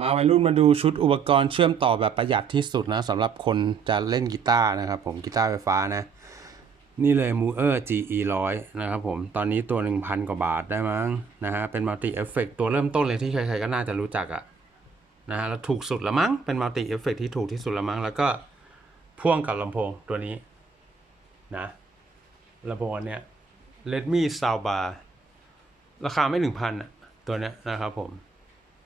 มาวัยรุ่นมาดูชุดอุปกรณ์เชื่อมต่อแบบประหยัดที่สุดนะสำหรับคนจะเล่นกีตาร์นะครับผมกีตาร์ไฟฟ้านะ นี่เลย m u e r GE 100นะครับผมตอนนี้ตัว 1,000 กว่าบาทได้มั้งนะฮะเป็นมัลติเอฟเฟกตัวเริ่มต้นเลยที่ใครๆก็น่าจะรู้จักอะนะฮะแล้วถูกสุดละมั้งเป็นมัลติเอฟเฟกที่ถูกที่สุดละมั้งแล้วก็พ่วงกับลำโพงตัวนี้นะลำโพงอันเนี้ย Redmi Soundbar ราคาไม่ถึงพันอะตัวเนี้ยนะครับผม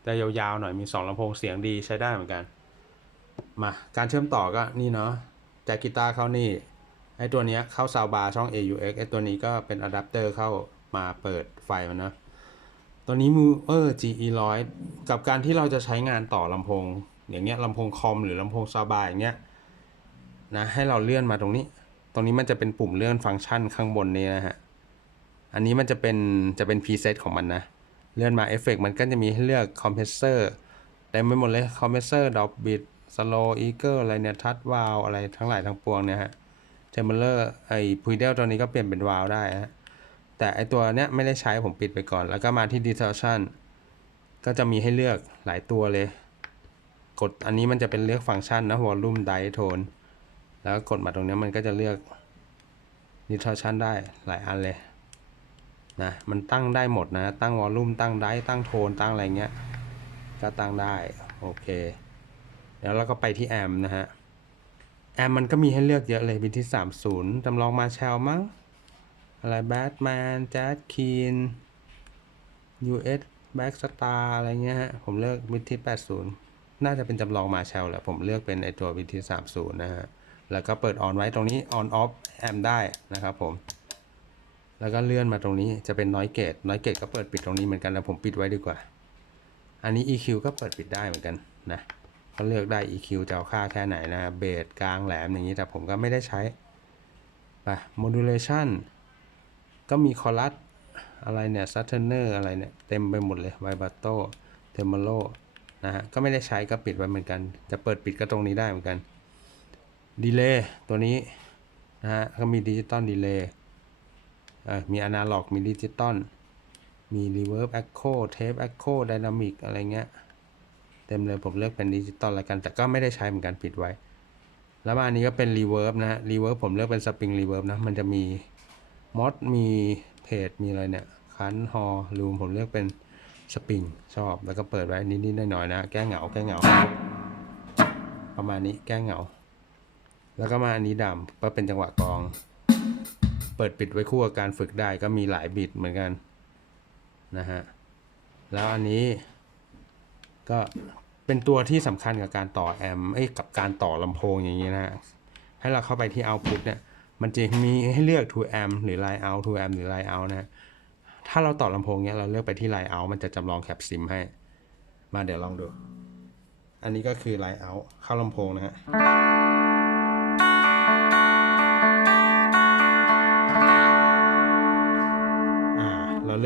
แต่ยาวๆหน่อยมีสองลำโพงเสียงดีใช้ได้เหมือนกัน มาการเชื่อมต่อก็นี่เนาะแจ็คกีตาร์เข้านี่ไอตัวเนี้ยเข้าซาวบาร์ช่อง AUX ไอตัวนี้ก็เป็นอะแดปเตอร์เข้ามาเปิดไฟมันนะตัวนี้มือเออ GE 100กับการที่เราจะใช้งานต่อลำโพง อย่างเงี้ยลำโพงคอมหรือลำโพงซาวบาร์อย่างเงี้ยนะให้เราเลื่อนมาตรงนี้ ตรงนี้มันจะเป็นปุ่มเลื่อนฟังก์ชันข้างบนนี้นะฮะอันนี้มันจะเป็นจะเป็นพรีเซตของมันนะ เลื่อนมาเอฟเฟกมันก็จะมีให้เลือกคอมเพรสเซอร์เต็มไปหมดเลยคอมเพรสเซอร์ดอปบิดสโลอีเกิลอะไรเนี่ยทัชวาลอะไรทั้งหลายทั้งปวงเนี่ยฮะเทมเบอร์ไอ้พูเดลตัวนี้ก็เปลี่ยนเป็นวาลได้ฮะแต่ไอตัวเนี้ยไม่ได้ใช้ผมปิดไปก่อน แล้วก็มาที่ distortion ก็จะมีให้เลือกหลายตัวเลย กดอันนี้มันจะเป็นเลือกฟังก์ชันนะ volume dice tone แล้วก็กดมาตรงเนี้ยมันก็จะเลือก distortion ได้หลายอันเลย นะมันตั้งได้หมดนะ ตั้งวอลลุ่มตั้งไดร์ตั้งโทนตั้งอะไรเงี้ยก็ตั้งได้โอเคแล้วเราก็ไปที่แอมนะฮะแอมมันก็มีให้เลือกเยอะเลยมีที่ 30จำลองมาแชลมั้งอะไรแบทแมนแจ๊ดคีน US แบ็กสตาร์อะไรเงี้ยฮะ ผมเลือกวิธี80 น่าจะเป็นจำลองมาแชลแหละ ผมเลือกเป็นไอตัววิธี30 นะฮะ แล้วก็เปิดออนไว้ตรงนี้ on off แอมได้นะครับผม แล้วก็เลื่อนมาตรงนี้จะเป็นน้อยเกตน้อยเกตก็เปิดปิดตรงนี้เหมือนกันแล้วผมปิดไว้ดีกว่า อันนี้ EQ ก็เปิดปิดได้เหมือนกันนะก็เลือกได้ EQ จะเอาค่าแค่ไหนนะเบสกลางแหลมอย่างนี้แต่ผมก็ไม่ได้ใช้ไป modulation ก็มีคอรัสอะไรเนี่ย s a t u r n e r อะไรเนี่ยเต็มไปหมดเลย vibrato tremolo นะฮะก็ไม่ได้ใช้ก็ปิดไว้เหมือนกัน จะเปิดปิดก็ตรงนี้ได้เหมือนกัน delay ตัวนี้นะฮะก็มีดิจิตอลดีเลย์ มีอนาล็อกมีดิจิตอลมีรีเวิร์บแอคโคเทปแอคโคไดนามิกอะไรเงี้ย เต็มเลยผมเลือกเป็นดิจิตอลแล้วกัน แต่ก็ไม่ได้ใช้เหมือนกันปิดไว้ แล้วมาอันนี้ก็เป็นรีเวิร์บนะฮะรีเวิร์บผมเลือกเป็นสปริงรีเวิร์บนะ มันจะมีมอดมีเพจมีอะไรเนี่ย คันฮอลูมผมเลือกเป็นสปริงชอบ แล้วก็เปิดไว้นิดๆหน่อยๆนะ แก้เหงา แก้เหงา ประมาณนี้แก้เหงา แล้วก็มาอันนี้ดำก็เป็นจังหวะกอง เปิดปิดไว้คู่กับการฝึกได้ก็มีหลายบิตเหมือนกันนะฮะแล้วอันนี้ก็เป็นตัวที่สำคัญกับการต่อแอมป์เอ้ยกับการต่อลำโพงอย่างนี้นะฮะให้เราเข้าไปที่ output เนี่ยมันจะมีให้เลือก to amp หรือ line out to amp หรือ line out นะฮะถ้าเราต่อลำโพงเนี้ยเราเลือกไปที่ line out มันจะจำลองแคปซิมให้ มาเดี๋ยวลองดู อันนี้ก็คือ line out เข้าลำโพงนะฮะ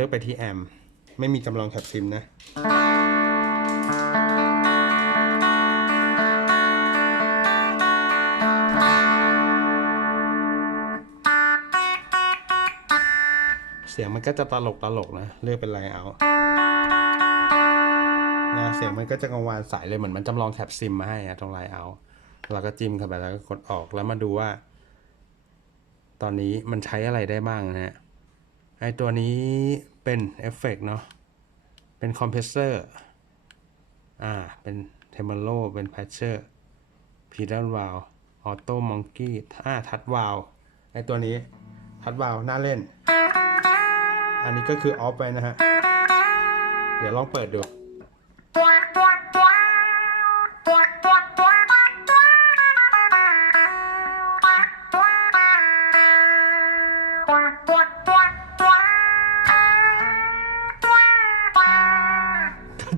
ลือกไปที่แอม ไม่มีจำลองแคปซิมนะ เสียงมันก็จะตลกตลกนะ เลือกเป็นไลเอานะเสียงมันก็จะกังวานสายเลยเหมือนมันจำลองแคปซิมมาให้อะตรงไลเอาเราก็จิ้มเข้าไปแล้วก็กดออกแล้วมาดูว่า ตอนนี้มันใช้อะไรได้บ้างนะฮะ ไอตัวนี้เป็นเอฟเฟกเนาะ เป็นคอมเพรสเซอร์ อ่า เป็นเทมเบโลเป็นแพชเชอร์พีดัลวาลออโต้มองกี้อ่าทัดวาลไอตัวนี้ทัดวาลน่าเล่น อันนี้ก็คือออฟไปนะฮะ เดี๋ยวลองเปิดดู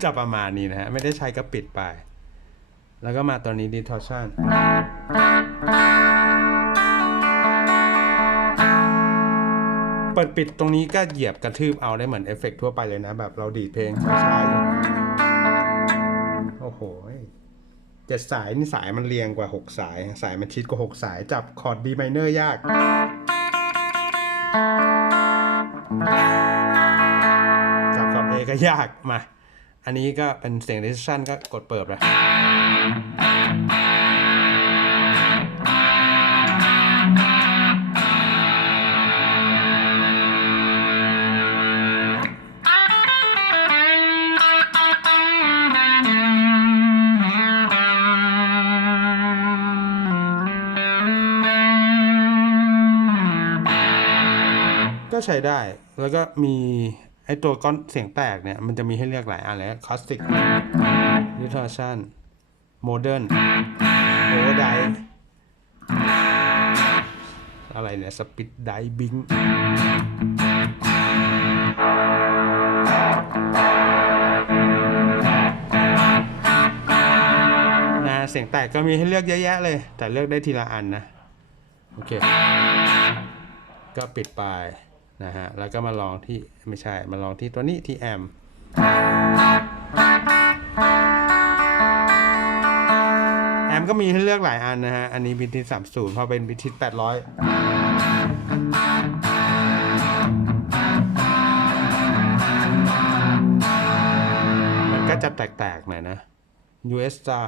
จะประมาณนี้นะฮะ ไม่ได้ใช้ก็ปิดไป แล้วก็มาตัวนี้ distortion เปิดปิดตรงนี้ก็เหยียบกระทืบเอาได้เหมือนเอฟเฟกต์ทั่วไปเลยนะ แบบเราดีดเพลงช้าๆโอ้โหเจ็ดสายนี่สายมันเรียงกว่าหกสาย สายมันชิดกว่าหกสายจับคอร์ด B minor ยาก จับคอร์ด A ก็ยากมา อันนี้ก็เป็นเสียง decision ก็กดเปิดเลยก็ใช้ได้แล้วก็มี ไอตัวก้อนเสียงแตกเนี่ย มันจะมีให้เลือกหลายอันเลยคอสติก distortion modern overdrive อะไรเนี่ย speed diving นะเสียงแตกก็มีให้เลือกเยอะแยะเลย แต่เลือกได้ทีละอันนะ โอเค ก็ปิดไป นะฮะ แล้วก็มาลองที่ไม่ใช่ มาลองที่ตัวนี้ที่แอมแอมก็มีให้เลือกหลายอันนะฮะ อันนี้บิทิสามศูนย์พอเป็นบิทิแปดร้อยมันก็จะแตกๆหน่อยนะ US Star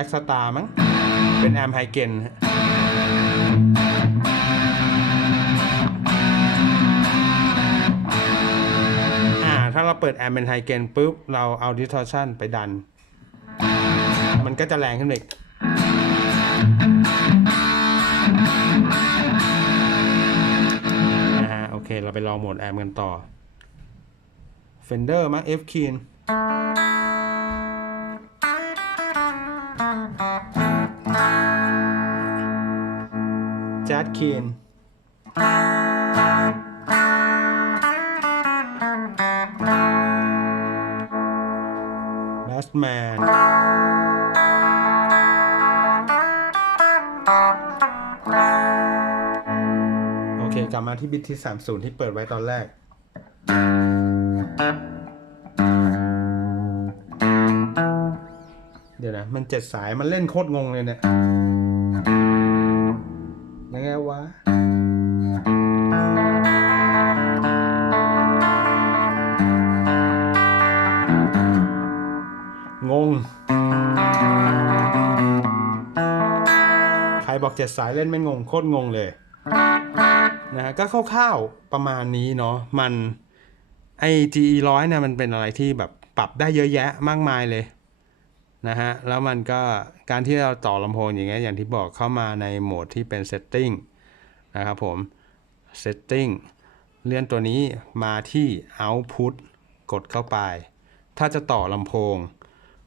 บ็กสตาร์มั้ง เป็นแอมไฮเกนฮะอ่าถ้าเราเปิดแอมเป็นไฮเกนปุ๊บ เราเอา distortion ไปดัน มันก็จะแรงขึ้นอีกนะฮะโอเค เราไปลองโหมดแอมกันต่อ Fender มั้ง F Keen แจ๊ดคีนแบสแมนโอเค กลับมาที่บิตที่ 30 ที่เปิดไว้ตอนแรก เดี๋ยวนะ มันเจ็ดสายมันเล่นโคตรงงเลยเนี่ยยังไงวะงง ใครบอกเจ็ดสายเล่นไม่งง โคตรงงเลยนะฮะก็คร่าวๆประมาณนี้เนาะมันไอ GE ร้อยเนี่ยมันเป็นอะไรที่แบบปรับได้เยอะแยะมากมายเลย นะฮะแล้วมันก็การที่เราต่อลำโพงอย่างเงี้ยอย่างที่บอกเข้ามาในโหมดที่เป็น setting นะครับผม setting เลื่อนตัวนี้มาที่ output กดเข้าไป ถ้าจะต่อลำโพง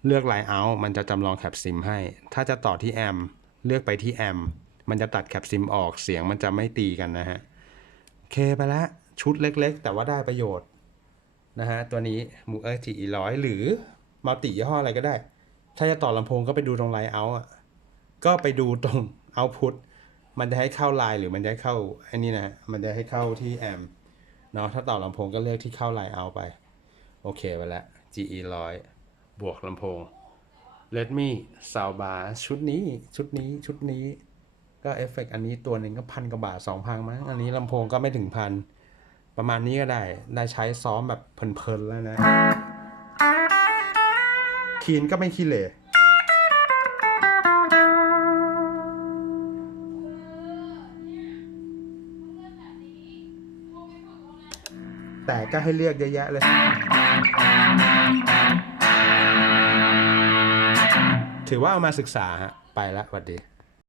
เลือก line out มันจะจำลองแคปซิมให้ ถ้าจะต่อที่แอมเลือกไปที่แอมมันจะตัดแคปซิมออกเสียงมันจะไม่ตีกันนะฮะเคไปละชุดเล็กๆ แต่ว่าได้ประโยชน์นะฮะตัวนี้มูเออร์ทีร้อยหรือมัลติยี่ห้ออะไรก็ได้ ถ้าจะต่อลำโพงก็ไปดูตรงไลน์เอาอะก็ไปดูตรงเอาพุทมันจะให้เข้าไลน์หรือมันจะให้เข้าไอ้นี่นะ มันจะให้เข้าที่แอมเนาะถ้าต่อลำโพงก็เลือกที่เข้าไลน์เอาไป โอเคไปและ GE ร้อยบวกลำโพง Redmi Soundbar ชุดนี้ชุดนี้ชุดนี้ ก็เอฟเฟกต์อันนี้ตัวหนึ่งก็พันกว่าบาทสองพันมั้งอันนี้ลำโพงก็ไม่ถึงพันประมาณนี้ก็ได้ ได้ใช้ซ้อมแบบเพลินๆแล้วนะ คีนก็ไม่ขี้เหร่แต่ก็ให้เลือกเยอะแยะเลย ถือว่าเอามาศึกษาฮะ ไปละสวัสดี